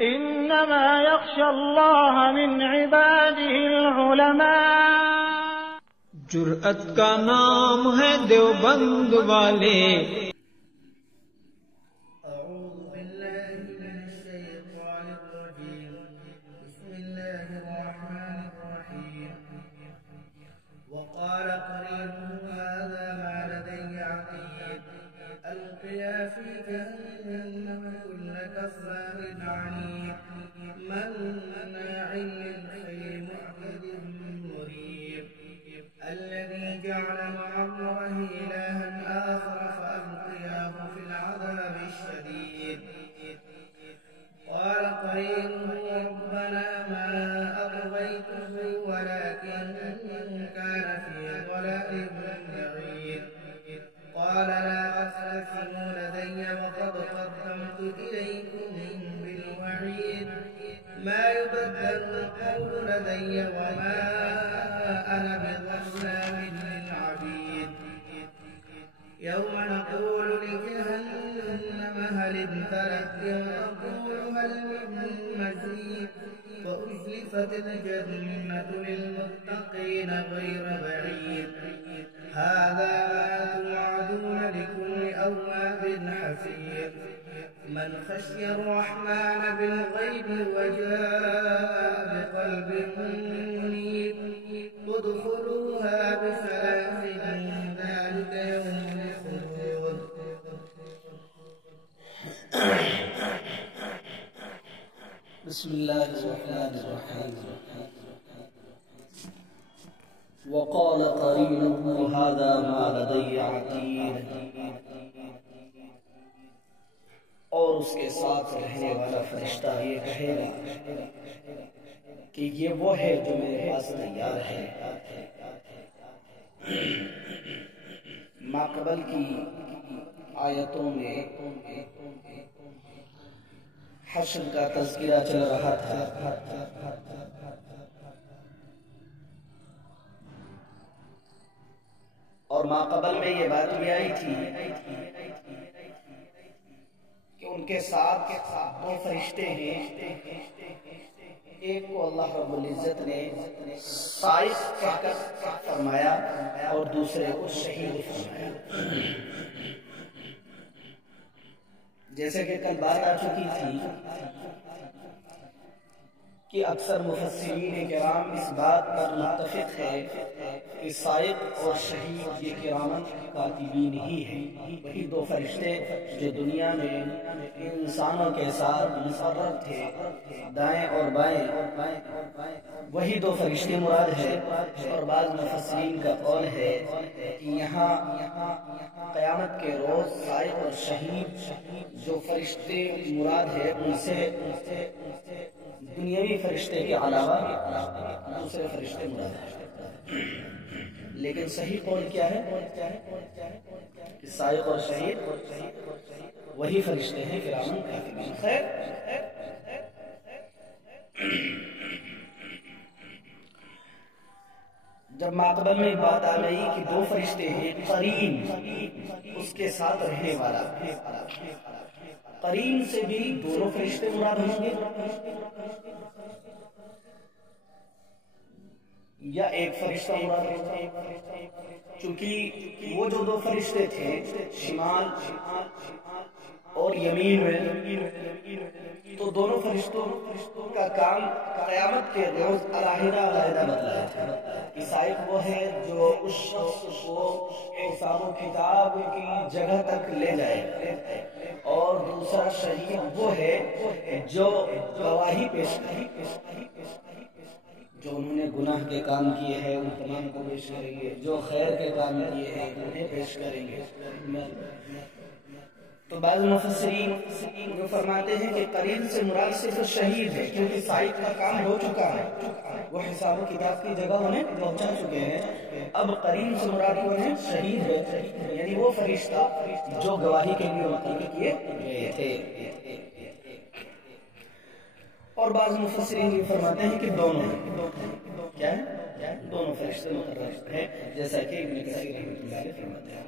إنما يخشى الله من عباده العلماء. جرأت کا نام ہے دیوبند والے. أعوذ بالله من الشيطان الرجيم. بسم الله الرحمن الرحيم. وقال قرينه هذا ما لدي عتيد. ألقيا في جهنم كل كفار عنيد مناع للخير معتد مريب. الذي جعل مع الله إلها آخر فألقياه في العذاب الشديد. قال قرينه ربنا ما أطغيته ولكن كان في ضلال بعيد. قال لا تختصموا لدي وقد قدمت إليكم بالوعيد. ما يبدل القول لدي وما أنا بظلام للعبيد. يوم نقول لجهنم هل امتلأت ونقول هل من مزيد. وأزلفت الجنة للمتقين غير بعيد. هذا ما توعدون لكل أواب حفيظ. من خشي الرحمن بالغيب وجاء بقلب منيب. ادخلوها بسلام ذلك يوم الخلود. بسم الله الرحمن الرحيم. وقال قرينه هذا ما لدي عتيد. اور اس کے ساتھ رہنے والا فرشتہ یہ کہے گا کہ یہ وہ ہے جو میرے پاس تیار ہے. ماقبل کی آیتوں میں حشر کا تذکرہ چل رہا تھا. اور ماقبل میں یہ بات بھی آئی تھی کہ ان کے ساتھ دو فرشتے ہیں. ایک کو اللہ رب العزت نے صائق کہہ کر فرمایا اور دوسرے کو شہید فرمایا. جیسے کہ کل بات آ چکی تھی کہ اکثر مفسرین کرام اس بات پر متفق ہے کہ صائق اور شہید یہ کرامن کاتبین ہی ہیں. وہی دو فرشتے جو دنیا میں انسانوں کے ساتھ مقرر تھے دائیں اور بائیں، وہی دو فرشتے مراد ہے. اور بعض مفسرین کا قول ہے کہ یہاں قیامت کے روز صائق اور شہید جو فرشتے مراد ہے ان سے دنیاوی فرشتے کے علاوہ دوسرے فرشتے مراد ہیں. لیکن صحیح قول کیا ہے کہ صائق اور شہید وہی فرشتے ہیں کرامن کاتبین. خیر، جب ماقبل میں بات آ گئی کہ دو فرشتے ہیں، قرین اس کے ساتھ رہنے والا، قرین سے بھی دونوں فرشتے مراد ہوں گے یا ایک فرشتہ مراد ہوگا؟ چونکہ وہ جو دو فرشتے تھے شمال اور یمین میں، تو دونوں فرشتوں کا کام قیامت کے روز علیحدہ بتلایا تھا. صائق وہ ہے جو اس شخص کو حساب و کتاب کی جگہ تک لے جائے، اور دوسرا شہید وہ ہے جو گواہی پیش کرے. جو انہوں نے گناہ کے کام کیے ہیں ان تمام کو پیش کریں گے، جو خیر کے کام کیے ہیں انہیں پیش کریں گے. تو بعض مفسرین جو فرماتے ہیں کہ قرین سے مراد صرف شہید ہے، کیونکہ صائق کا کام ہو چکا ہے، وہ حساب و کتاب کی جگہ انہیں پہنچا چکے ہیں. اب قرین سے مراد وہ ہے شہید ہے، یعنی وہ فرشتہ جو گواہی کے لیے مقرر کیے گئے تھے. اور بعض مفسرین یہ فرماتے ہیں کہ دونوں کیا ہے، دونوں فرشتے مقرر ہیں، جیسا کہ ابن کثیر رحمۃ اللہ علیہ فرماتے ہیں.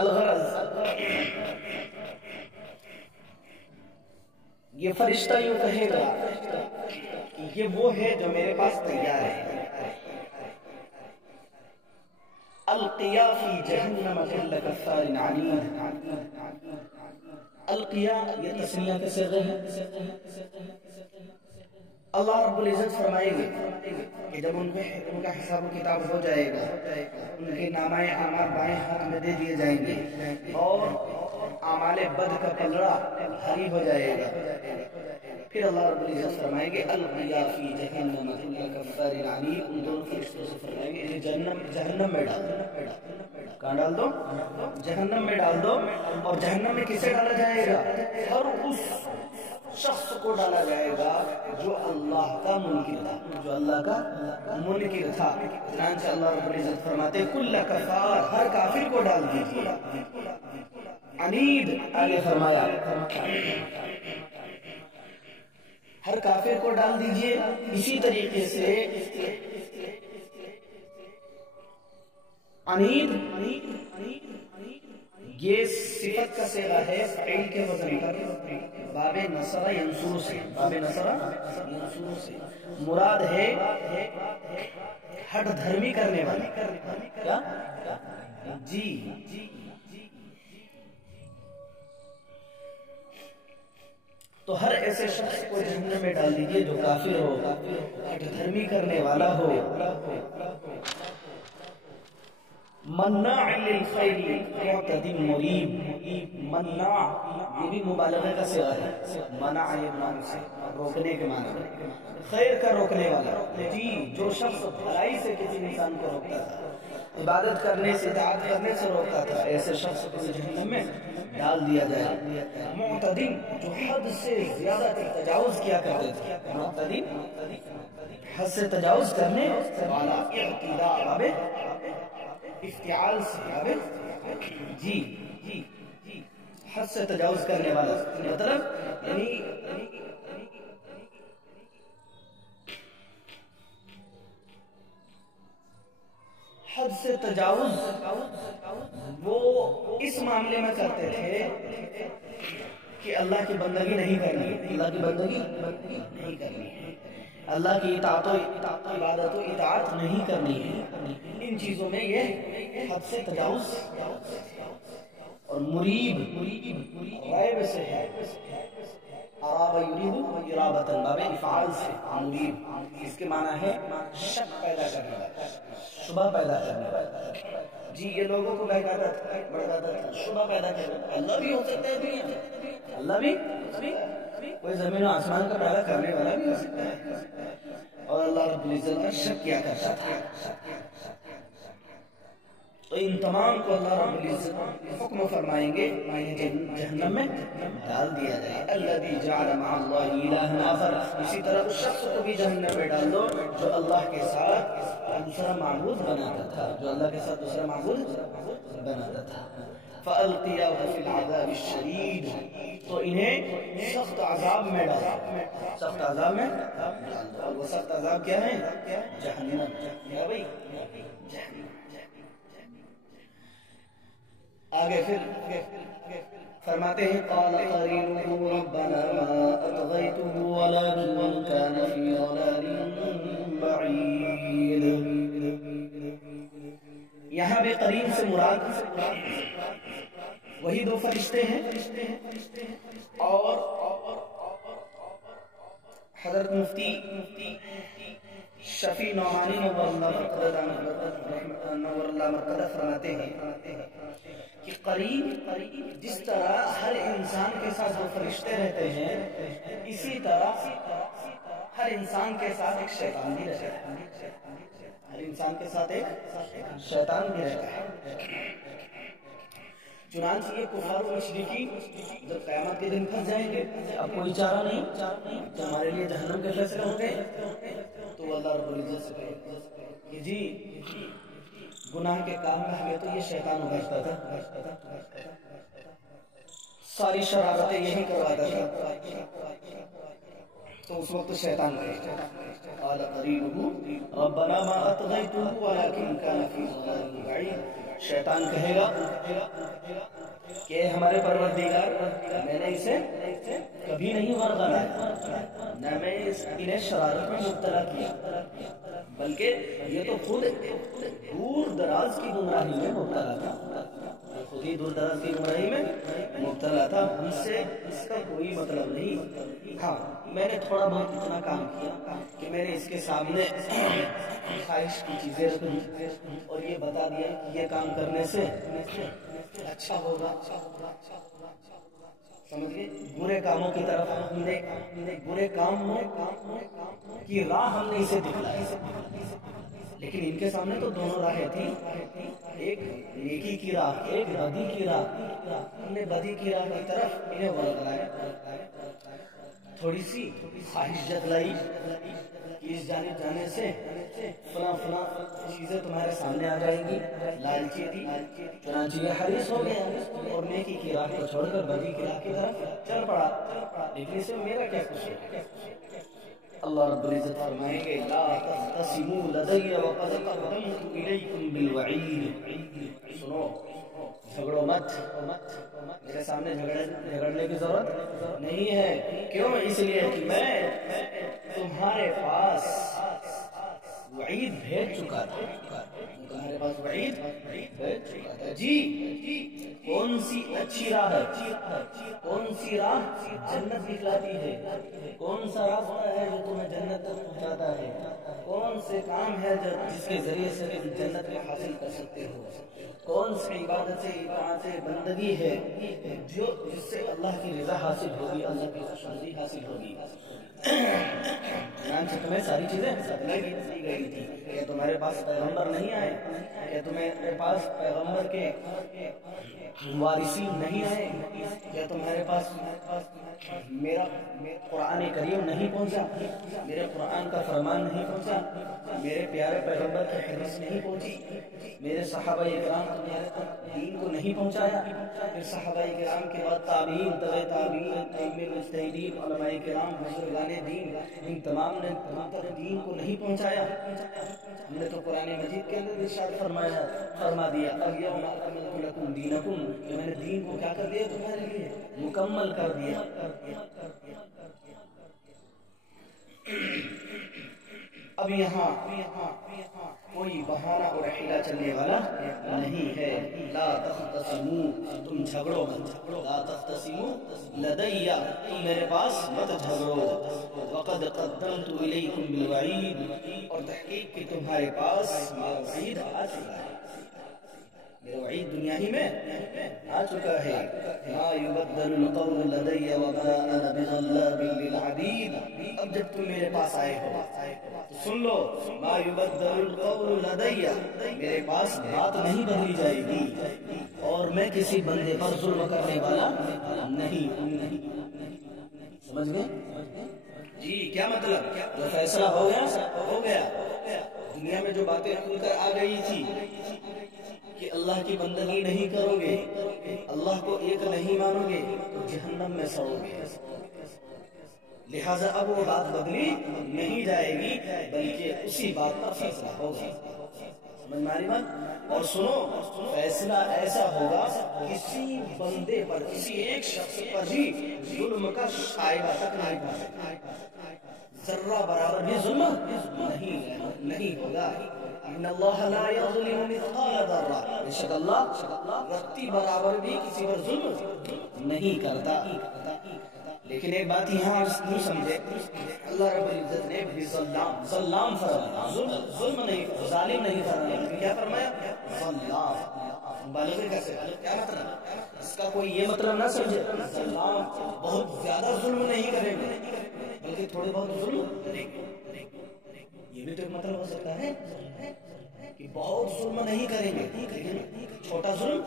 الغرض یہ فرشتہ یوں کہے گا کہ یہ وہ ہے جو میرے پاس تیار ہے. القیا فی جہنم کل کفار عنید. القیا یہ تسنیہ کے صیغے ہیں. اللہ رب العزت فرمائیں گے کہ جب ان کا حساب و کتاب ہو جائے گا، ان کے نامہ اعمال بائیں ہاتھ میں دے دیے جائیں گے اور اعمال بد کا پلڑا بھاری ہو جائے گا. پھر اللہ رب العزت فرمائیں گے القیا فی جہنم کل کفار عنید. ان دونوں فرشتوں سے فرمائیں گے جہنم میں ڈال دو. کہاں ڈال دو؟ جہنم میں ڈال دو. اور جہنم میں کسے ڈالا جائے گا؟ ہر اس شخص کو ڈالا جائے گا جو اللہ کا منکر تھا، جو اللہ کا منکر تھا. چنانچہ اللہ رب العزت فرماتے کل کفار، ہر کافر کو ڈال دیجیے. عنید آگے فرمایا ہر کافر کو ڈال دیجیے. اسی طریقے سے عنید یہ صفت کا صیغہ ہے فعل کے وزن پر باب نصر ینصر سے. باب نصر ینصر سے مراد ہے ہٹ دھرمی کرنے والا. کیا؟ جی. تو ہر ایسے شخص کو جہنم میں ڈال دیجیے جو کافر ہو، ہٹ دھرمی کرنے والا ہو. مناع للخیر معتد مریب. مناع یہ بھی مبالغہ کا صیغہ ہے. منع سے روکنے کے معنی، خیر کا روکنے والا. جی جو شخص بھلائی سے کسی انسان کو روکتا تھا، عبادت کرنے سے، اطاعت کرنے سے روکتا تھا، ایسے شخص کو جہنم میں ڈال دیا جائے. معتدی جو حد سے زیادہ تجاوز کیا کرتے تھے. معتدی حد سے تجاوز کرنے والا. اعتداء افتعال سے جی حد سے تجاوز کرنے والا. مطلب یعنی حد سے تجاوز وہ اس معاملے میں کرتے تھے کہ اللہ کی بندگی نہیں کرنی، اللہ کی بندگی نہیں کرنی ہے، اللہ کی اطاعت و عبادت و اطاعت نہیں کرنی ہے. ان چیزوں میں یہ حد سے تجاوز. اور مریب ریب سے ہے. اراب یریب ارابتن باب افعال سے. مریب اس کے معنی ہے شک پیدا کرنے والا، شبہ پیدا کرنے والا. جی یہ لوگوں کو بہکاتا تھا، شبہ پیدا کرنے والا. اللہ بھی ہو سکتا ہے دنیا میں، اللہ بھی کوئی زمین و آسمان کا پیدا کرنے والا بھی ہو سکتا ہے. اور اللہ رب العزت کا شک کیا کرتا تھا. تو ان تمام کو اللہ رب العزت حکم فرمائیں گے جہنم میں ڈال دیا جائے. الذی جعل مع اللہ الہا آخر. اسی طرح اس شخص کو بھی جہنم میں ڈال دو جو اللہ کے ساتھ دوسرا معبود بناتا تھا، جو اللہ کے ساتھ دوسرا معبود بناتا تھا. فَأَلْقِيَاهُ فِي الْعَذَابِ الشَّدِيدِ. تو انہیں سخت عذاب میں ڈال. سخت عذاب میں ڈال دو. وہ سخت عذاب کیا ہے؟ جہنم. کیا بھائی؟ جہنم. آگے پھر فرماتے ہیں قال قرینه ربنا ما اطغیته ولكن كان في ضلال بعید. یہاں بھی قرین سے مراد وہی دو فرشتے ہیں. اور حضرت مفتی شفیع نعمانی نور اللہ مرقدہ فرماتے ہیں کہ قریب جس طرح ہر انسان کے ساتھ دو فرشتے رہتے ہیں، اسی طرح ہر انسان کے ساتھ ایک شیطان بھی رہتا ہے. ہر انسان کے ساتھ ایک شیطان بھی رہتا ہے. چنانچہ یہ کفار و مشرکین جب قیامت کے دن پھنس جائیں گے، اب کوئی چارہ نہیں کہ ہمارے لیے جہنم کے فیصلے ہوں گے، تو اللہ رب العزت سے کہے کہ جی گناہ کے کام میں ہمیں تو یہ شیطان اگرتا تھا، ساری شرارتیں یہی کرواتا تھا. تو اس وقت شیطان کہے قال قرینه ربنا ما اطغیته ولكن كان في ضلال بعید. شیطان کہے گا کہ ہمارے پروردگار میں نے اسے کبھی نہیں ورگلایا، نہ میں انہیں شرارت میں مبتلا کیا، بلکہ یہ تو خود دور دراز کی گمراہی میں مبتلا تھا، خود ہی دور دراز کی گمراہی میں مبتلا تھا، ہم سے اس کا کوئی مطلب نہیں۔ ہاں میں نے تھوڑا بہت اتنا کام کیا کہ میں نے اس کے سامنے خواہش کی چیزیں رکھی اور یہ بتا دیا کہ یہ کام کرنے سے اچھا ہوگا، سمجھ گئے؟ برے کاموں کی طرف ہم نے برے کام کی راہ ہم نے اسے دکھلائی، لیکن ان کے سامنے تو دونوں راہیں تھی، ایک نیکی کی راہ، ایک بدی کی راہ، ہم نے بدی کی راہ کی طرف انہیں ورگلایا، تھوڑی سی خواہش جتلائی کہ اس جانب جانے سے فلاں فلاں چیزیں تمہارے سامنے آ جائیں گی، لالچی تھی، چنانچہ یہ حریص ہو گیا اور نیکی کی راہ کو چھوڑ کر بدی کی راہ کی طرف چل پڑا، لیکن اس میں میرا کیا قصور ہے؟ اللہ رب العزت فرمائیں گے لا تختصموا لدی وقد قدمت الیکم بالوعید، سنو جھگڑو مت، میرے سامنے جھگڑنے کی ضرورت نہیں ہے، کیوں؟ اس لیے کہ میں تمہارے پاس وعید بھیج چکا تھا، تمہارے پاس وعید بھیج چکا تھا۔ جی کون سی اچھی راہ ہے، کون سی راہ جنت دکھلاتی ہے، کون سا راستہ ہے جو تمہیں جنت تک پہنچاتا ہے، کون سے کام ہے جس کے ذریعے سے تم جنت کو حاصل کر سکتے ہو، کون سی عبادت سے اطاعت بندگی ہے جس سے اللہ کی رضا حاصل ہوگی، اللہ کی خوشنودی حاصل ہوگی۔ چنانچہ تمہیں ساری چیزیں دی گئی تھی کہ تمہارے پاس پیغمبر نہیں آئے، کہ تمہارے پاس پیغمبر کے وارثین نہیں آئے، کہ تمہارے پاس میرا قرآن کریم نہیں پہنچا، میرے قرآن کا فرمان نہیں پہنچا، میرے پیارے پیغمبر کی حدیث نہیں پہنچی، میرے صحابہ کرام تمہارے تک دین کو نہیں پہنچایا، پھر صحابہ کرام کے بعد تابعین، تبع تابعین، ائمہ مجتہدین، علماء کرام، بزرگان دین، ان تمام نے تم تک دین کو نہیں پہنچایا۔ ہم نے تو قرآن مجید کے اندر ارشاد فرما دیا الیوم اکملت لکم دینکم، کہ میں نے دین کو کیا کر دیا تمہارے لیے، مکمل کر دیا۔ اب یہاں کوئی بہانہ اور حیلہ چلنے والا نہیں ہے۔ لا تختصموا، تم جھگڑو مت، لا تختصموا لدی، تم میرے پاس مت جھگڑو، وقد قدمت الیکم بالوعید، اور تحقیق کہ تمہارے پاس میرا وعید آ چکا ہے، میرا وعید دنیا ہی میں آ چکا ہے۔ ما یبدل القول لدی وما انا بظلام للعبید، اب جب تم میرے پاس آئے ہو تو سن لو، ما یبدل القول لدی، میرے پاس بات نہیں بدلی جائے گی اور میں کسی بندے پر ظلم کرنے والا نہیں ہوں۔ سمجھ گئے؟ جی کیا مطلب؟ جو فیصلہ ہو گیا ہو گیا، دنیا میں جو باتیں کھل کر آ گئی تھی کہ اللہ کی بندگی نہیں کرو گے، اللہ کو ایک نہیں مانو گے تو جہنم میں سڑو گے، لہٰذا اب وہ بات بدلی نہیں جائے گی بلکہ اسی بات پر فیصلہ ہوگا۔ سمجھ میں آ رہی بات؟ اور سنو، فیصلہ ایسا ہوگا کسی بندے پر، کسی ایک شخص پر بھی ظلم کا شائبہ تک نہیں پا سکتا، ذرہ برابر بھی ظلم نہیں ہوگا۔ ان اللہ لا یظلم مثقال ذرہ، بے شک اللہ رتی برابر بھی کسی پر ظلم نہیں کرتا۔ لیکن ایک بات یہاں نہیں سمجھے، اللہ رب العزت نے ظلام فرمایا، ظلم نہیں، ظالم نہیں فرمایا، کیا فرمایا؟ ظلام، بالغ کیسے؟ کیا مطلب؟ اس کا کوئی یہ مطلب نہ سمجھے ظلام بہت زیادہ ظلم نہیں کریں گے بلکہ تھوڑے بہت ظلم کریں گے، یہ بھی تو ایک مطلب ہو سکتا ہے کہ بہت ظلم نہیں کریں گے لیکن چھوٹا ظلم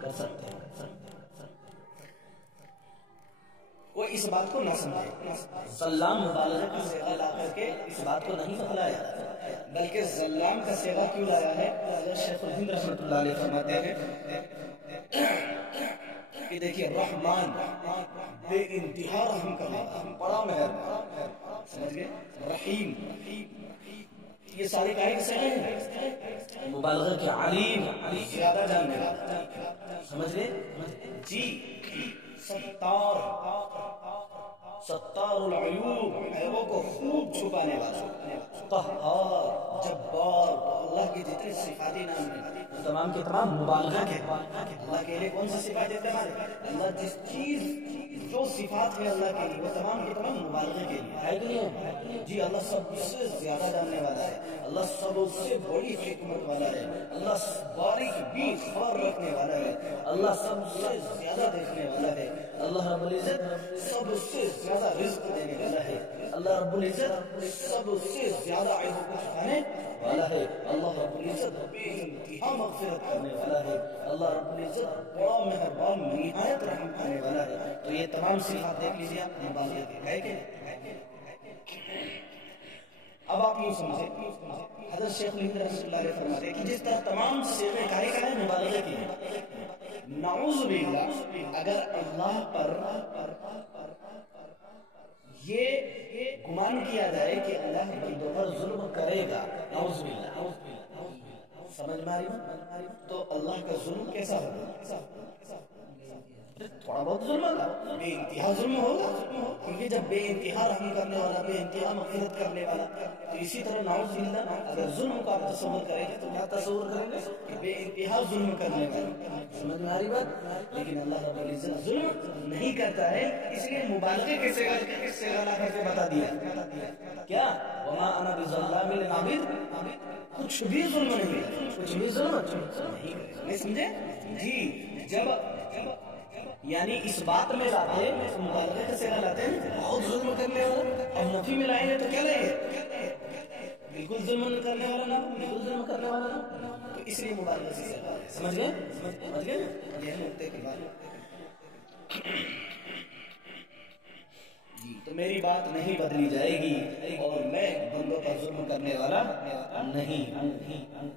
کر سکتے ہیں۔ وہ اس بات کو نہ سمجھے، ظلام مبالغہ کا صیغہ لا کر کے اس بات کو نہیں بتلایا، بلکہ ظلام کا صیغہ کیوں لایا ہے؟ شیخ الہند رحمۃ اللہ علیہ فرماتے ہیں کہ دیکھیے رحمان بے انتہا رحم کرنے والا، بڑا مہربان، سمجھ گئے؟ رحیم یہ سارے قائد سے ہیں مبالغہ کے علیم زیادہ جاننے والا. سمجھ گئے جی. ستار العیوب عیبوں کو خوب چھپانے والا. قہار جبار. اللہ کی جتنی صفاتی نام ہیں تمام کے تمام مبالغہ کے. اللہ کے لیے کون سی صفات استعمال ہے؟ اللہ جس چیز جو صفات ہے اللہ کے لیے وہ تمام کے تمام مبالغہ کے لیے ہے کہ نہیں؟ جی اللہ سب سے زیادہ جاننے والا ہے. اللہ سب سے بڑی حکمت والا ہے. اللہ باریک بھی خبر رکھنے والا ہے. اللہ سب سے زیادہ دیکھنے والا ہے. اللہ رب العزت سب سے زیادہ رزق دینے والا ہے. اللہ رب العزت سب سے زیادہ عیبوں کو چھپانے والا ہے. اللہ رب العزت بے انتہا مغفرت کرنے والا ہے. اللہ رب العزت بڑا مہربان نہایت رحم کرنے والا ہے. تو یہ تمام صفات دیکھ لیجیے آپ مبالغہ کے ہے کہ. اب آپ یوں سمجھیں حضرت شیخ الہند رحمۃ اللہ علیہ فرماتے ہیں کہ جس طرح تمام صیغے کاہے کا ہے مبالغہ کی ہیں. نعوذ باللہ اگر اللہ پر یہ گمان کیا جائے کہ اللہ بندوں پر ظلم کرے گا، نعوذ باللہ، سمجھ میں آ رہی تو اللہ کا ظلم کیسا ہوگا؟ تھوڑا بہت ظلم ہوگا، بے انتہا ظلم ہوگا. کیونکہ جب بے انتہا رحم کرنے والا، بے انتہا مغفرت کرنے والا، تو اسی طرح نعوذ باللہ اگر ظلم کا آپ تصور کریں گے تو کیا تصور کریں گے کہ بے انتہا ظلم کرنے والا. سمجھ میں آ رہی بات؟ لیکن اللہ رب العزت ظلم نہیں کرتا ہے، اس لیے مبالغے کے صیغہ لا کر کے بتا دیا کیا وما انا بظلام للعبید. کچھ بھی ظلم نہیں، کچھ بھی ظلم نہیں. سمجھے جی؟ جب یعنی اس بات میں لاتے ہیں مبالغے کا صیغہ لاتے ہیں بہت ظلم کرنے والا. اب نفی میں لائیں گے تو کیا لیں گے؟ بالکل ظلم کرنے والا نہ، بالکل ظلم کرنے والا نہ. تو اس لیے مبالغہ سے صیغہ ہے. سمجھ گئے؟ سمجھ گئے یہ نقطے کی بات. جی تو میری بات نہیں بدلی جائے گی اور میں بندوں پر ظلم کرنے والا نہیں ہوں.